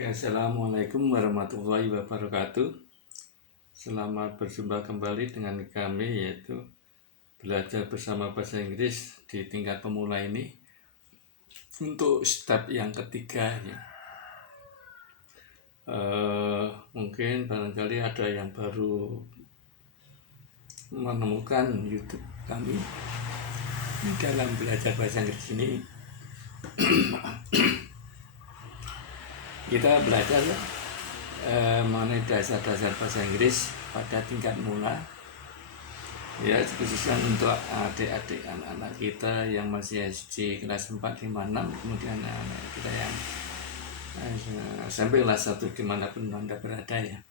Assalamualaikum warahmatullahi wabarakatuh. Selamat berjumpa kembali dengan kami, yaitu belajar bersama bahasa Inggris di tingkat pemula ini untuk step yang ketiga ya. Mungkin barangkali ada yang baru menemukan YouTube kami di dalam belajar bahasa Inggris ini. Kita belajar mengenai dasar-dasar bahasa Inggris pada tingkat mula, ya, khususnya untuk adik-adik anak-anak kita yang masih SD kelas 4, 5, 6, kemudian anak kita yang sampai kelas 1 dimanapun Anda berada ya.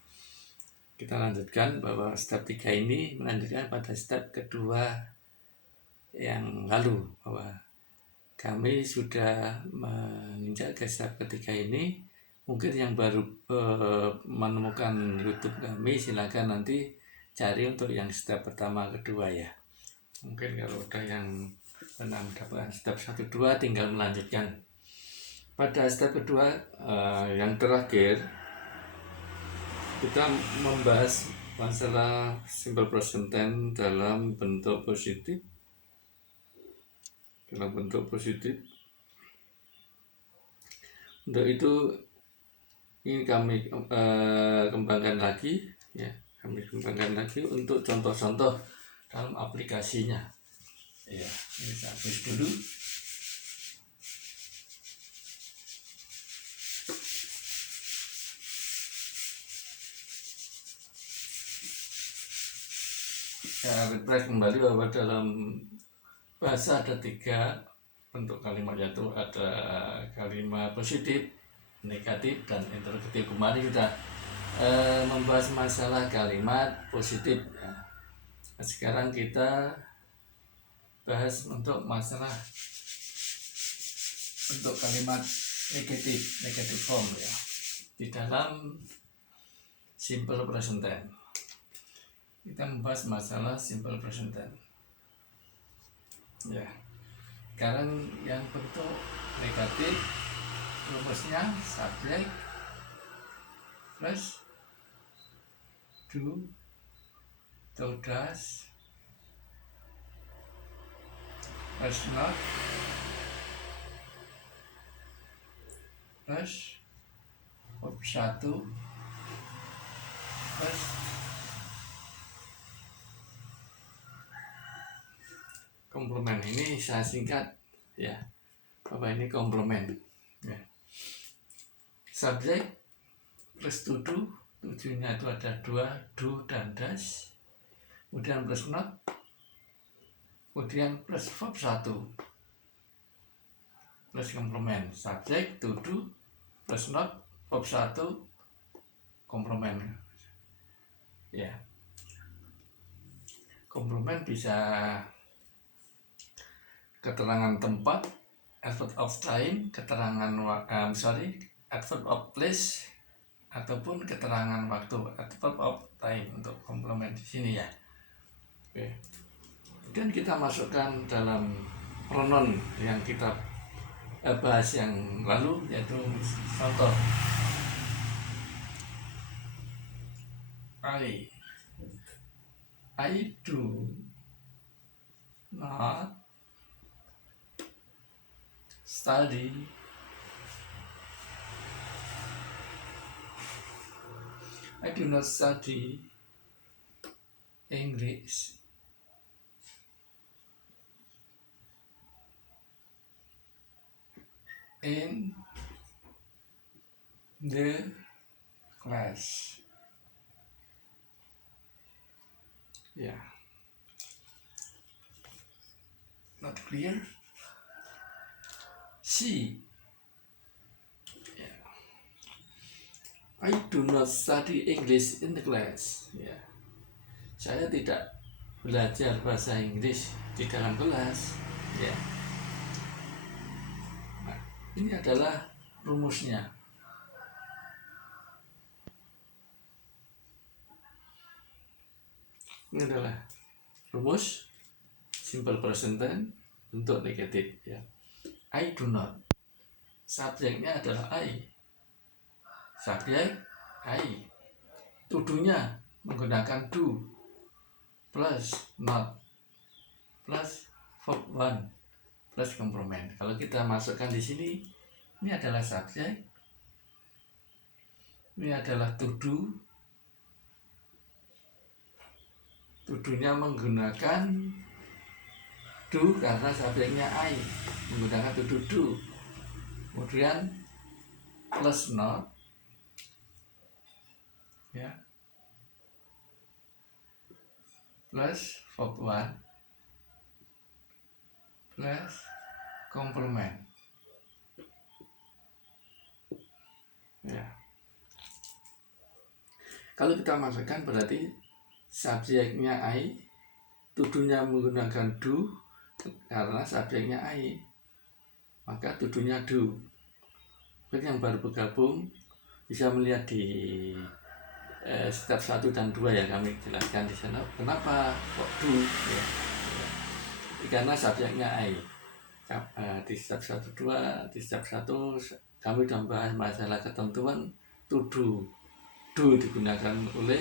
Kita lanjutkan bahwa step 3 ini melanjutkan pada step kedua yang lalu, bahwa kami sudah menginjak ke step ketiga ini. Mungkin yang baru menemukan YouTube kami, silakan nanti cari untuk yang step pertama kedua ya. Mungkin kalau ada yang pernah mendapatkan step 1, 2 tinggal melanjutkan. Pada step kedua yang terakhir, kita membahas masalah simple present tense dalam bentuk positif. Untuk itu ini kami kembangkan lagi ya, untuk contoh-contoh dalam aplikasinya ya. Ini saya tulis dulu. Refresh kembali bahwa dalam bahasa ada 3 bentuk kalimat, yaitu ada kalimat positif, negatif, dan interrogatif. Kemarin kita membahas masalah kalimat positif ya. Sekarang kita bahas untuk masalah bentuk kalimat negatif form ya, di dalam simple present tense. Kita membahas masalah simple present tense ya. Sekarang yang bentuk negatif, rumusnya subject plus do atau does plus not plus verb 1 plus komplement. Ini saya singkat ya, bahwa ini komplement ya. Subjek plus to do, tujuannya itu ada 2, do dan does, kemudian plus not, kemudian plus verb 1 plus komplement. Subjek to do plus not verb 1 komplement ya. Komplement bisa keterangan tempat, adverb of time, adverb of place, ataupun keterangan waktu, adverb of time untuk komplement di sini ya. Oke. Kemudian kita masukkan dalam pronoun yang kita bahas yang lalu, yaitu contoh I do not study English in the class ya. Not clear? C. Yeah. I do not study English in the class. Yeah. Saya tidak belajar bahasa Inggris di dalam kelas. Ya. Nah, ini adalah rumusnya. Ini adalah rumus simple present tense bentuk negatif ya. I do not, subjeknya adalah I, subjek I. To-do-nya menggunakan do plus not plus verb one plus komplement. Kalau kita masukkan di sini, ini adalah subjek, ini adalah to do. To-do-nya menggunakan do karena subjeknya I, menggunakan to do. Kemudian plus not, ya, plus verb one plus komplement, ya. Kalau kita masukkan berarti subjeknya I, to-do-nya menggunakan do karena subjeknya I, maka to-do-nya do. Bagi yang baru bergabung bisa melihat di step 1 dan 2 ya, kami jelaskan di sana kenapa kok do, ya. Karena subjeknya I. Di step 1 2, di step 1 kami sudah membahas masalah ketentuan to do. Do digunakan oleh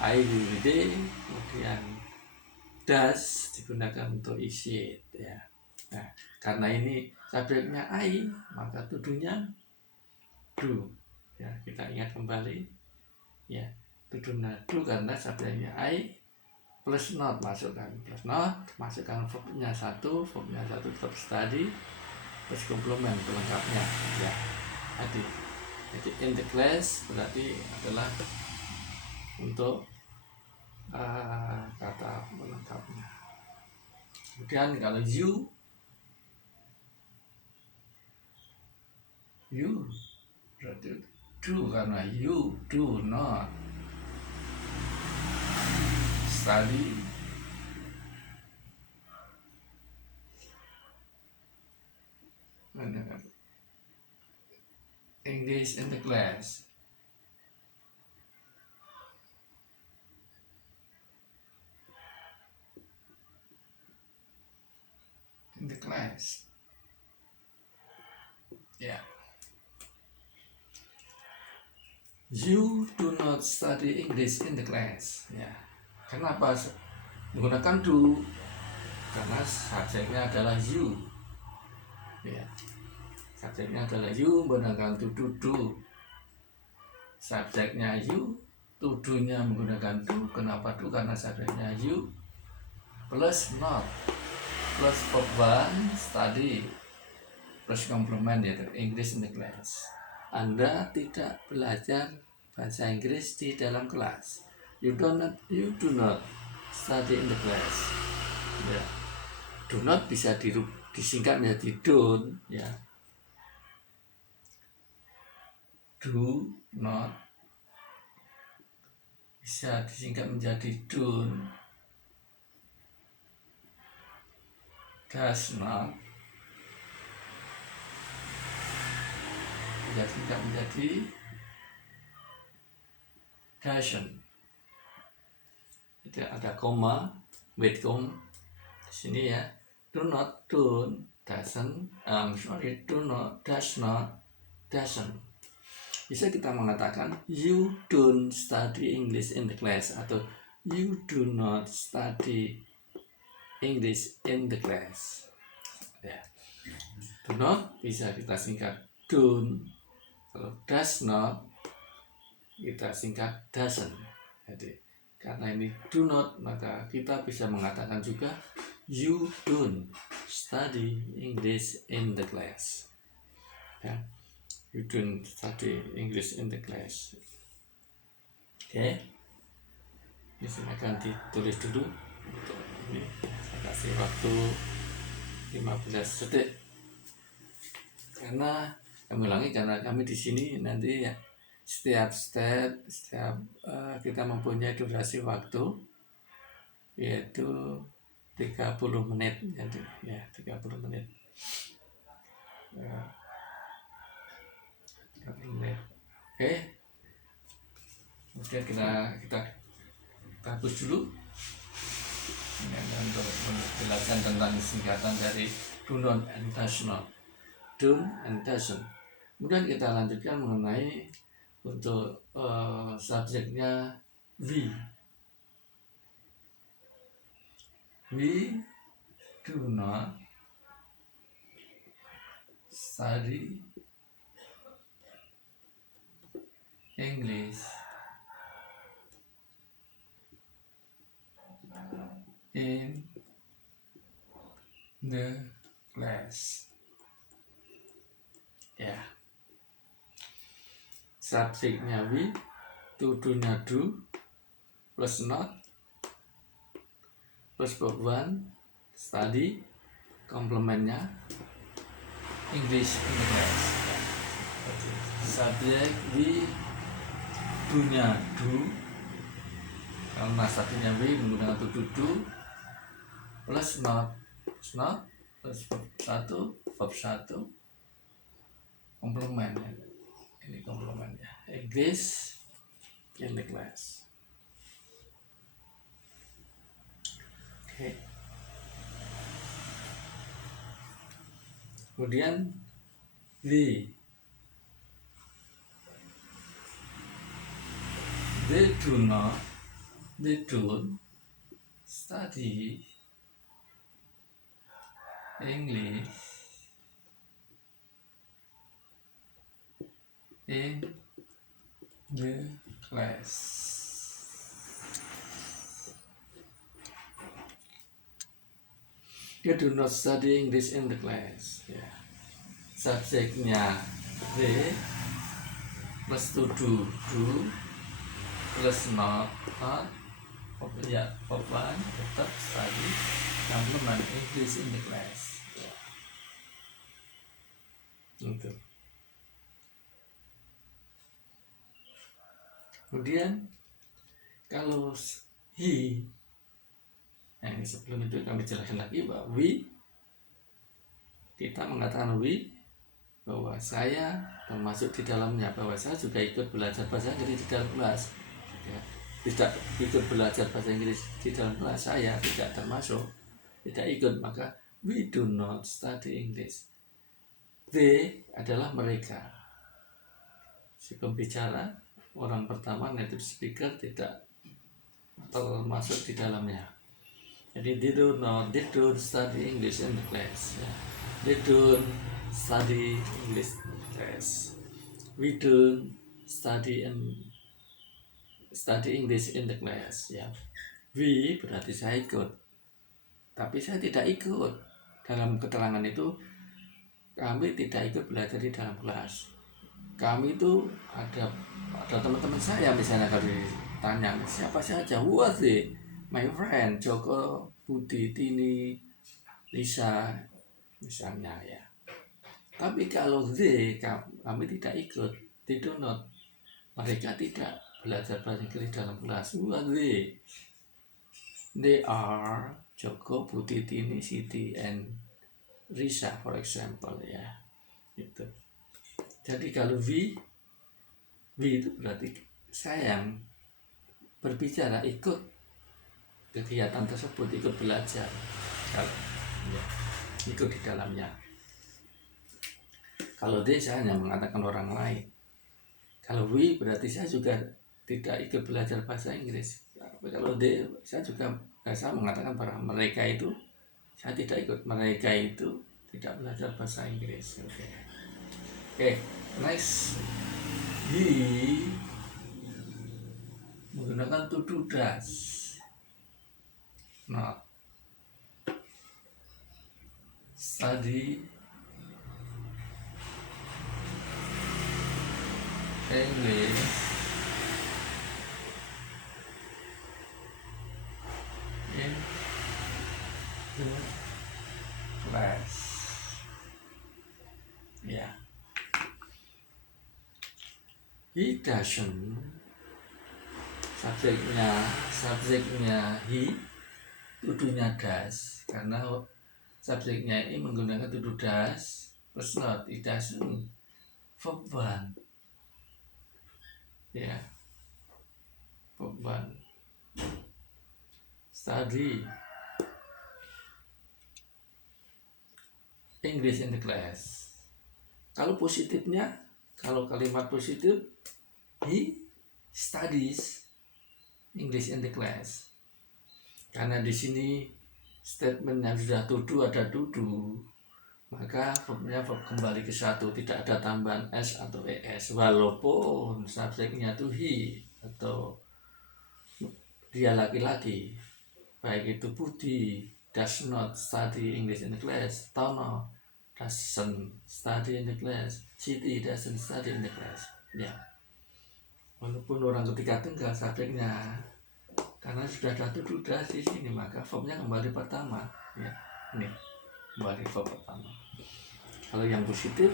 I will be, kemudian does digunakan untuk isi it, ya. Nah, karena ini subjeknya I, maka to do-nya do, ya. Kita ingat kembali, ya, to do-nya do karena subjeknya I plus not, masukkan plus not, masukkan verb-nya satu verb study plus komplement pelengkapnya, ya. Jadi in the class berarti adalah untuk kata pelengkapnya. Kemudian kalau you berarti do karena you do not study English in the class. In the class, ya. You do not study English in the class, ya. Kenapa menggunakan do? Karena subjeknya adalah you, ya. Subjeknya adalah you menggunakan to do. Subjeknya you, to do-nya menggunakan do. Kenapa do? Karena subjeknya you plus not plus verb one study plus komplement, yaitu English in the class. Anda tidak belajar bahasa Inggris di dalam kelas. You do not study in the class, ya. Do not bisa disingkat menjadi don't, ya. Do not bisa disingkat menjadi don't. Does not bisa disingkat menjadi doesn't. Itu ada koma, with di sini, ya. Do not, don't, doesn't, do not, does not, doesn't. Bisa kita mengatakan you don't study English in the class atau you do not study English in the class, ya. Do not bisa kita singkat don't. Kalau does not kita singkat doesn't. Jadi karena ini do not, maka kita bisa mengatakan juga you don't study English in the class, ya. You don't study English in the class. Oke. Ini silakan ditulis dulu. Untuk ini saya kasih waktu 15 detik. Karena kami ulangi, karena kami di sini nanti, ya, setiap kita mempunyai durasi waktu yaitu 30 menit, ya, 30 menit. 30 menit. Oke. Kemudian kita hapus dulu. Ini untuk menjelaskan tentang singkatan dari do not and does not. Do and doesn't. Kemudian kita lanjutkan mengenai Untuk subjeknya we do not study English in the class. Ya, subjeknya we, to-nya do, plus not, plus verb one, study, komplemennya English in the class. Subjek we, do-nya do, karena satunya we menggunakan to do, plus not, plus verb satu, komplement. Ini komplemennya English in the class. Oke. Kemudian they don't study English in the class. They do not study English in the class. Ya. Subjeknya they, plus to do plus not, ya, verb one, tetap study, komplement English in the class. Ya. Gitu. Kemudian kalau he, yang sebelum itu kami jelaskan lagi bahwa we, kita mengatakan we bahwa saya termasuk di dalamnya, bahwa saya juga ikut belajar bahasa Inggris di dalam kelas. Ya, tidak ikut belajar bahasa Inggris di dalam kelas, saya tidak termasuk, tidak ikut, maka we do not study English. They adalah mereka, si pembicara, orang pertama, native speaker, tidak termasuk di dalamnya. Jadi they don't study English in the class. Ya. They don't study English in the class. We don't study English in the class. Ya. We berarti saya ikut, tapi saya tidak ikut. Dalam keterangan itu kami tidak ikut belajar di dalam kelas. Kami itu ada teman-teman saya, misalnya kalau ditanya siapa saja, who was it? My friend Joko, Budi, Tini, Lisa, misalnya ya. Tapi kalau kami tidak ikut, they do not, mereka tidak belajar bahasa Inggris dalam kelas. Who are they? They are Joko, Budi, Tini, Siti, and Risa, for example, ya. Gitu. Jadi kalau we itu berarti saya yang berbicara, ikut kegiatan tersebut, ikut belajar, ya, ikut di dalamnya. Kalau they, saya hanya mengatakan orang lain. Kalau we berarti saya juga tidak ikut belajar bahasa Inggris. Tapi kalau they, saya mengatakan bahwa mereka itu, saya tidak ikut, mereka itu tidak belajar bahasa Inggris. Oke, next. He menggunakan to do does. Not study English in the class. Ya. He doesn't, subjeknya he, to-nya does, karena subjeknya ini menggunakan to do does plus not. He doesn't, verb one, ya, verb one, study English in the class. Kalau positifnya, kalau kalimat positif he studies English in the class. Karena di sini statementnya sudah ada tudu, maka verbnya verb kembali ke satu, tidak ada tambahan s atau es, walaupun subjeknya itu he atau dia laki-laki, baik itu Budi does not study English in the class, Tono doesn't study in the class, Siti doesn't study in the class. Ya, walaupun orang ketiga tunggal subjeknya, karena sudah ada tuduh di sini, maka verbnya kembali pertama. Ya, ini kembali verb pertama. Kalau yang positif,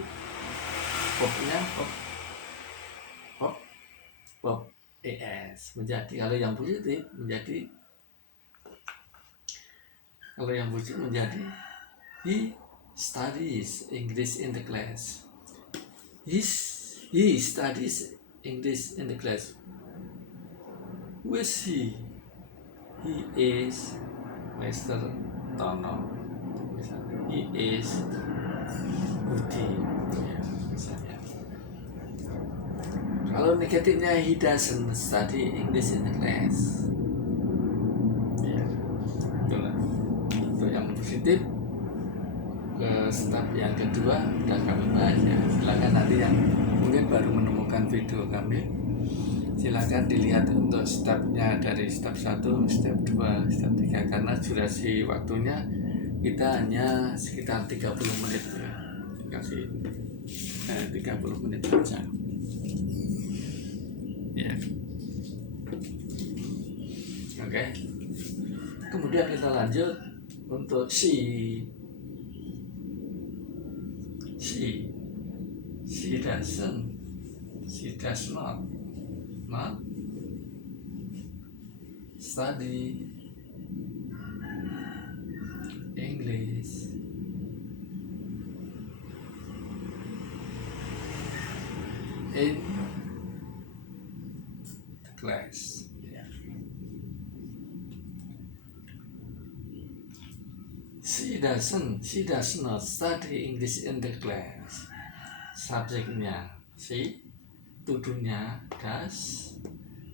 verbnya verb es menjadi. Kalau yang positif menjadi he studies English in the class. He studies English in the class. Who is he? He is Mr. Tono. Misalnya, he is Budi. Ya, misalnya. Kalau negatifnya he doesn't study English in the class. Ya, itulah. Untuk yang positif, ke step yang kedua sudah kami bahas ya. Silakan nanti yang mungkin baru menemukan video kami, silakan dilihat untuk stepnya dari step 1, step 2, step 3, karena durasi waktunya kita hanya sekitar 30 menit ya. Kasih 30 menit saja ya. Oke. Kemudian kita lanjut untuk she does not study English in the class. Yeah. She does not study English in the class. Subjeknya she, tuduhnya does,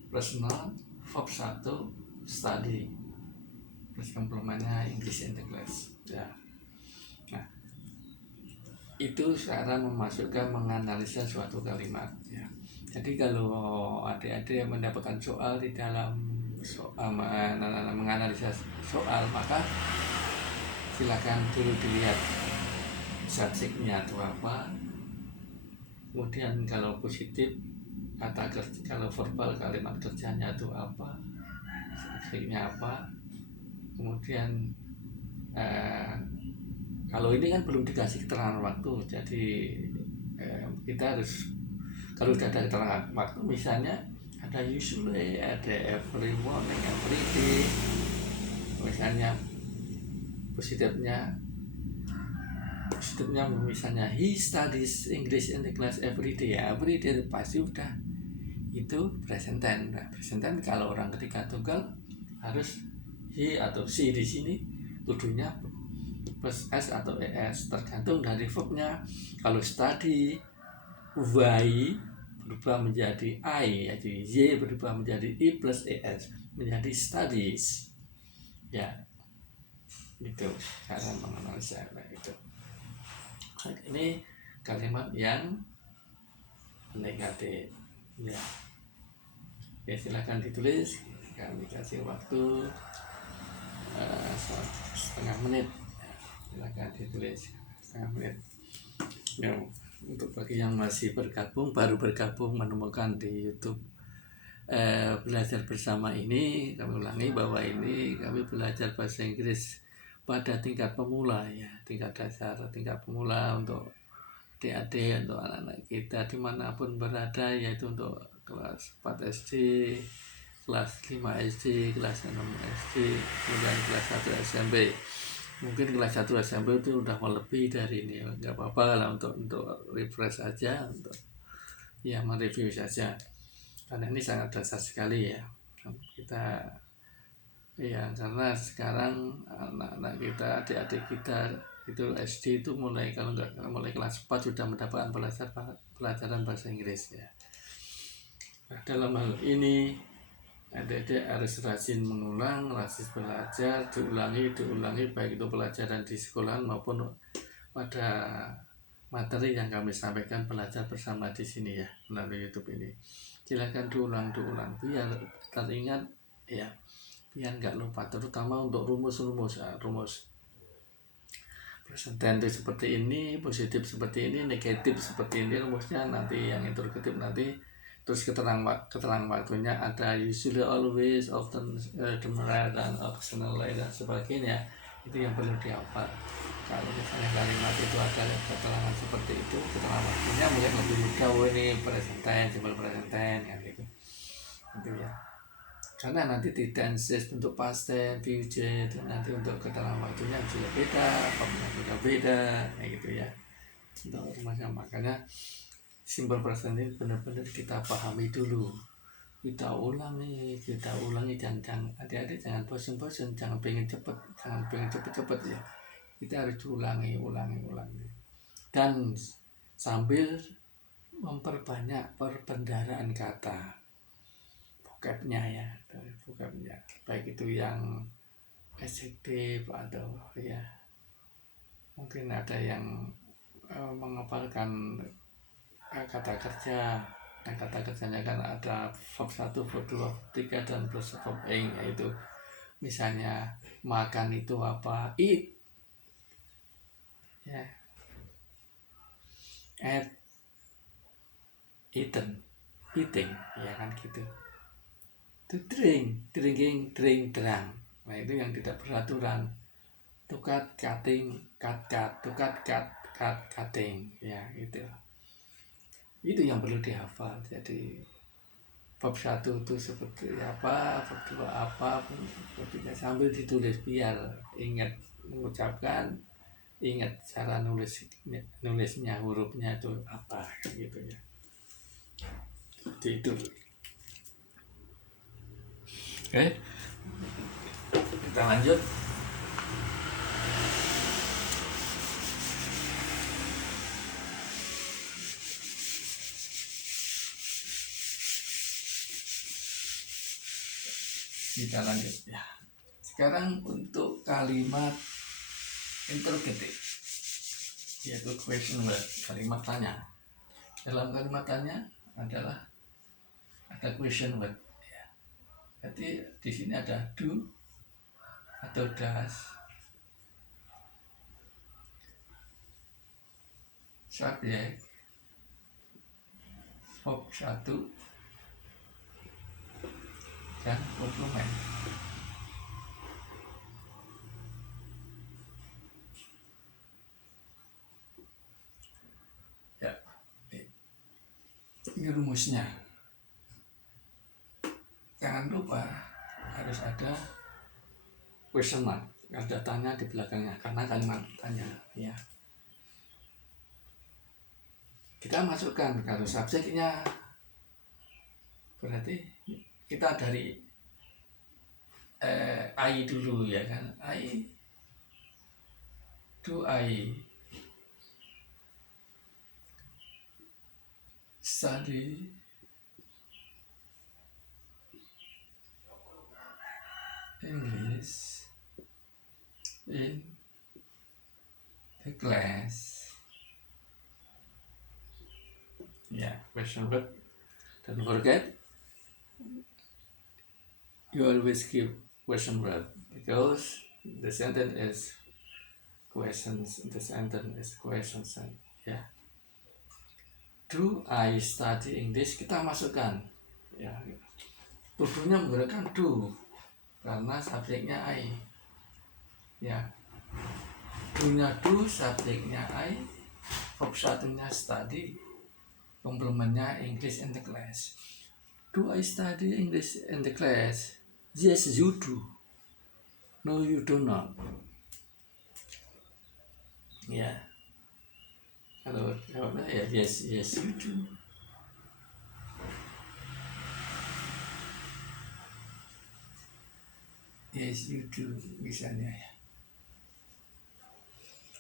personal verb 1 study, terus komplemennya English in the class ya. Nah, itu cara menganalisa suatu kalimat ya. Jadi kalau adik-adik mendapatkan soal di dalam menganalisa soal, maka silakan dulu dilihat subjeknya itu apa, kemudian kalau positif kata kerja, kalau verbal kalimat kerjanya itu apa, subjeknya apa, kemudian kalau ini kan belum dikasih keterangan waktu, jadi kita harus, kalau sudah ada keterangan waktu, misalnya ada usually, ada every morning, every day, misalnya positifnya misalnya he studies English in the class every day, ya every day pasti udah itu present tense. Nah, present tense kalau orang ketiga tunggal harus he atau she, di sini tuduhnya plus s atau es, tergantung dari verbnya. Kalau study y berubah menjadi I, jadi y berubah menjadi i plus es menjadi studies ya. Itu cara menganalisa itu. Ini kalimat yang negatif ya. Ya, silakan ditulis, kami kasih waktu setengah menit ya. Silakan ditulis setengah menit ya. Untuk bagi yang masih baru bergabung menemukan di YouTube belajar bersama ini, kami ulangi bahwa ini kami belajar bahasa Inggris pada tingkat pemula ya, tingkat dasar, tingkat pemula untuk adik-adik, untuk anak-anak kita dimanapun berada, yaitu untuk kelas 4 SD, kelas 5 SD, kelas 6 SD, kemudian kelas 1 SMP. Mungkin kelas 1 SMP itu udah melebihi dari ini, nggak apa-apa lah, untuk refresh saja, untuk ya mereview saja, karena ini sangat dasar sekali ya kita ya. Karena sekarang anak-anak kita, adik-adik kita itu SD itu mulai, kalau nggak mulai kelas 4 sudah mendapatkan pelajaran bahasa Inggris ya. Nah, dalam hal ini adik-adik harus rajin mengulang, rajin belajar, diulangi baik itu pelajaran di sekolah maupun pada materi yang kami sampaikan belajar bersama di sini ya melalui YouTube ini. Silakan diulang biar teringat ya, biar nggak lupa, terutama untuk rumus present tense seperti ini, positif seperti ini, negatif seperti ini rumusnya. Nanti yang interrogatif nanti terus keterangan waktunya ada usually, always, often, demurrage, dan occasionally dan sebagainya. Itu yang perlu dihafal. Kalau misalnya kalimat itu ada keterangan seperti itu, keterangan waktunya mungkin lebih mudah. Oh, ini present tense, simple present tense kan gitu. Itu ya. Karena nanti di tenses untuk past tense, future itu nanti untuk keterangan waktunya juga beda, formula juga beda, kayak gitu ya. Untuk rumusnya makanya simple present ini benar-benar kita pahami dulu. Kita ulangi, jangan adik-adik jangan bosan-bosan, jangan pengen cepet ya. Kita harus ulangi. Dan sambil memperbanyak perbendaharaan kata, vocabnya ya, baik itu yang adjektif atau ya mungkin ada yang menghafalkan kata kerja. Dan kata kerjanya kan ada verb 1, verb 2, verb 3 dan plus verb ing, yaitu misalnya makan itu apa, eat ya, eating ya kan gitu. To drinking, drang. Nah itu yang tidak beraturan. To cut, cutting, cut, to cut, cutting ya itu. Itu yang perlu dihafal. Jadi bab 1 itu seperti apa, bab 2 apa, bab 3 sambil ditulis biar ingat mengucapkan, ingat cara nulisnya, hurufnya itu apa gitu ya. Jadi itu. Oke. Kita lanjut. Kita lanjut ya. Sekarang untuk kalimat interrogative, yaitu question word, kalimat tanya. Dalam kalimat tanya adalah ada question word ya. Jadi di sini ada do atau does, subjek, verb 1 dan komplement. Ya, ini rumusnya. Jangan lupa harus ada question mark, ada tanya di belakangnya karena kalimat tanya ya. Kita masukkan kalau subjeknya berarti kita dari I dulu ya kan. Do I study English in the class? Ya, question word. Don't forget, you always give question word because the sentence is questions. The sentence is questions and ya. Do I study English? Kita masukkan ya. Tubuhnya menggunakan do karena subjeknya I ya. Do-nya do, subjeknya I, verb 1-nya study, komplemennya English in the class. Do I study English in the class? Yes, you do. No, you do not. Ya. Kalau jawabnya ya yes, you do. Yes, you do misalnya ya.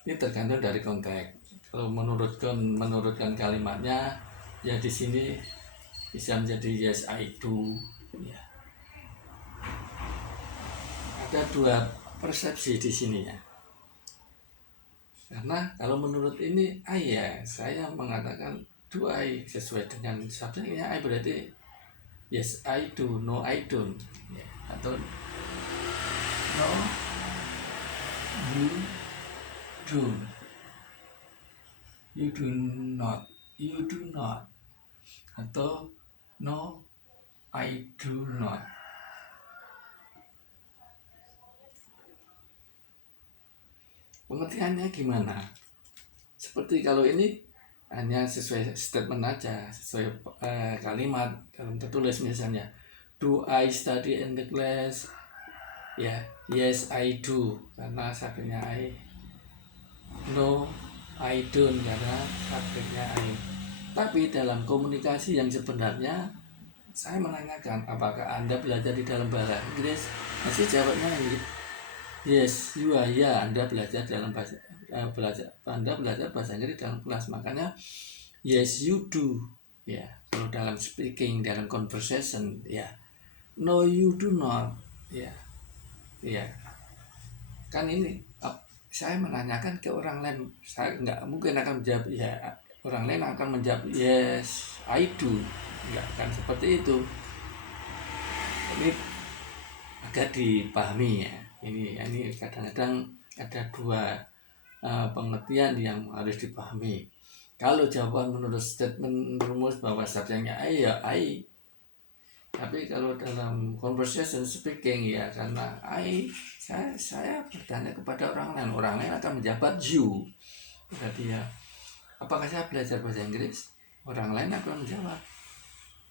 Ini tergantung dari konteks. Kalau menurutkan kalimatnya ya di sini bisa menjadi yes I do. Ya. Ada dua persepsi di sini ya. Karena kalau menurut ini ya saya mengatakan do I sesuai dengan subjeknya I berarti yes I do, no I don't. Ya. Atau no you do, you do not, you do not. Atau no I do not. Pengertiannya gimana? Seperti kalau ini hanya sesuai statement aja, sesuai kalimat dalam tertulis misalnya, do I study in the class? Ya, yes I do karena subjeknya I. No I don't karena subjeknya I. Tapi dalam komunikasi yang sebenarnya saya menanyakan apakah Anda belajar di dalam bahasa Inggris? Masih jawabnya ini. Yes, you are. Ya, Anda belajar dalam bahasa Anda belajar bahasa Inggris dalam kelas. Makanya yes, you do. Ya, kalau dalam speaking, dalam conversation, ya. No, you do not. Ya. Ya. Kan ini saya menanyakan ke orang lain. Saya nggak mungkin akan menjawab ya. Orang lain akan menjawab yes, I do. Nggak akan seperti itu. Ini agak dipahami ya. Ini kadang-kadang ada dua pengertian yang harus dipahami. Kalau jawaban menurut statement rumus bahwa subjeknya I ya I. Tapi kalau dalam conversation speaking ya karena saya bertanya kepada orang lain akan menjawab you. Berarti ya apakah saya belajar bahasa Inggris? Orang lain akan menjawab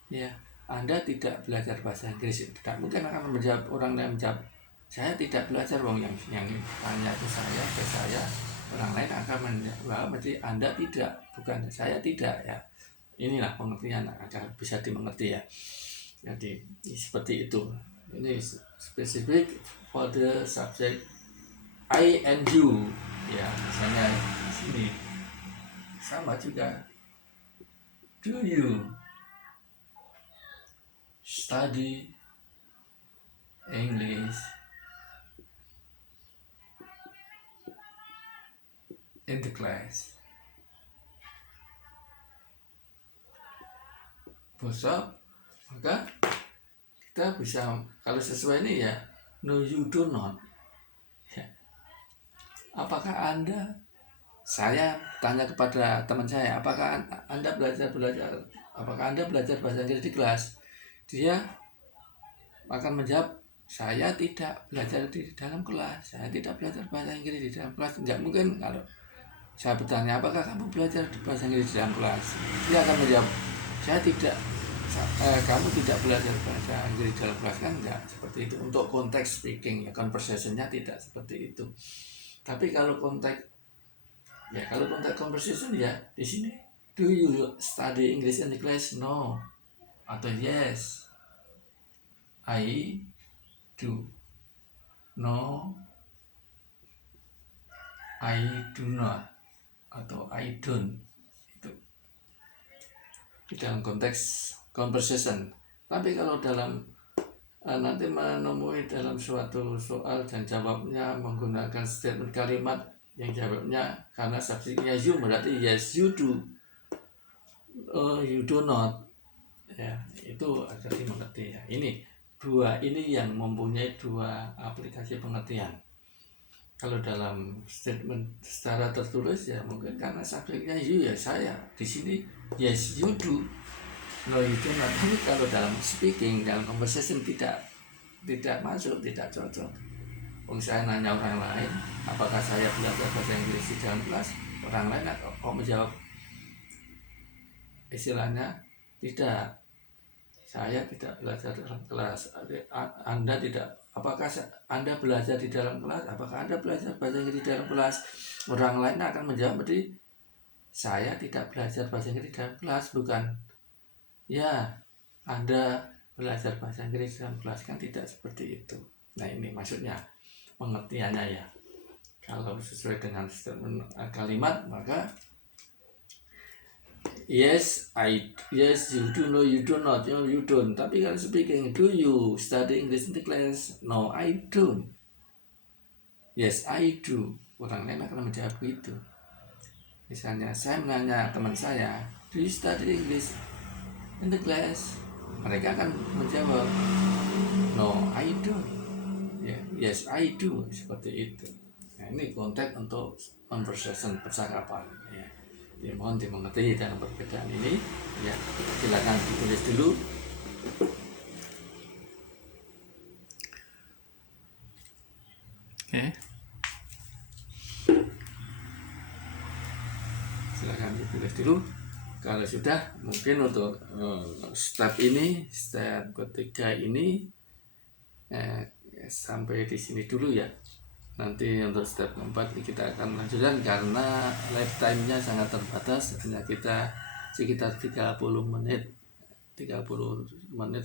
ya Anda tidak belajar bahasa Inggris. Tidak mungkin akan menjawab orang lain menjawab saya tidak belajar yang tanya ke saya orang lain akan menjawab berarti Anda tidak, bukan saya tidak ya. Inilah pengertian agar bisa dimengerti ya. Jadi seperti itu. Ini spesifik for the subject I and you ya. Misalnya di sini sama juga. Do you study English in the class? Besok maka kita bisa kalau sesuai ini ya no you do not ya. Apakah saya tanya kepada teman saya apakah Anda belajar apakah Anda belajar bahasa Inggris di kelas? Dia akan menjawab saya tidak belajar di dalam kelas, saya tidak belajar bahasa Inggris di dalam kelas. Enggak mungkin kalau saya bertanya apakah kamu belajar bahasa Inggris di dalam kelas, dia akan menjawab saya tidak. Kamu tidak belajar bahasa Inggris dalam kelas kan enggak seperti itu. Untuk konteks speaking ya conversationnya tidak seperti itu. Tapi kalau konteks conversation ya di sini do you study English in the class? No atau yes I do. No I do not atau I don't. Itu di dalam konteks conversation. Tapi kalau dalam nanti menemui dalam suatu soal dan jawabnya menggunakan statement kalimat yang jawabnya karena subjeknya you berarti yes you do, you do not ya, itu agak dimengerti ya. Ini yang mempunyai dua aplikasi pengertian. Kalau dalam statement secara tertulis ya mungkin karena subjeknya you ya saya di sini yes you do, no you do not. Tapi kalau dalam speaking, dalam conversation tidak masuk, tidak cocok. Saya nanya orang lain apakah saya belajar bahasa Inggris di dalam kelas, orang lain kok menjawab istilahnya tidak, saya tidak belajar dalam kelas. Anda tidak. Apakah Anda belajar di dalam kelas? Apakah Anda belajar bahasa Inggris di dalam kelas? Orang lain akan menjawab berarti saya tidak belajar bahasa Inggris di dalam kelas, bukan ya Anda belajar bahasa Inggris dalam kelas, kan tidak seperti itu. Nah ini maksudnya pengertiannya ya. Kalau sesuai dengan statement kalimat maka Yes, you do know, you do not, you don't. Tapi kalau speaking, do you study English in the class? No, I don't. Yes, I do. Orang lain akan menjawab begitu. Misalnya saya menanya teman saya, do you study English in the class? Mereka akan menjawab, no, I don't. Yes, I do. Seperti itu. Nah, ini konteks untuk conversation, percakapan. Ya. Mohon dimengerti dalam perbedaan ini. Ya, silakan ditulis dulu. Oke. Silakan ditulis dulu. Kalau sudah, mungkin untuk step ketiga ini sampai di sini dulu ya. Nanti untuk step keempat kita akan lanjutkan karena lifetime-nya sangat terbatas, hanya kita sekitar 30 menit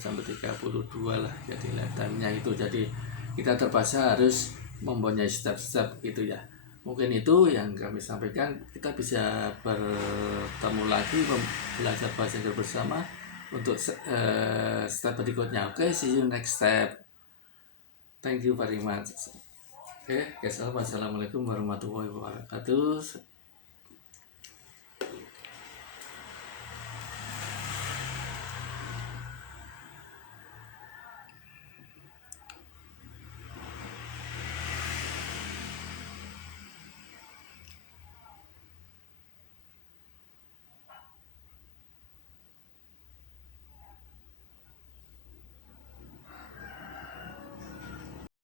sampai 32 lah jadi lifetime-nya itu. Jadi kita terpaksa harus mempunyai step-step gitu ya. Mungkin itu yang kami sampaikan. Kita bisa bertemu lagi belajar bahasa Inggris bersama untuk step berikutnya. Oke, see you next step. Thank you very much. Oke, guys, assalamualaikum warahmatullahi wabarakatuh.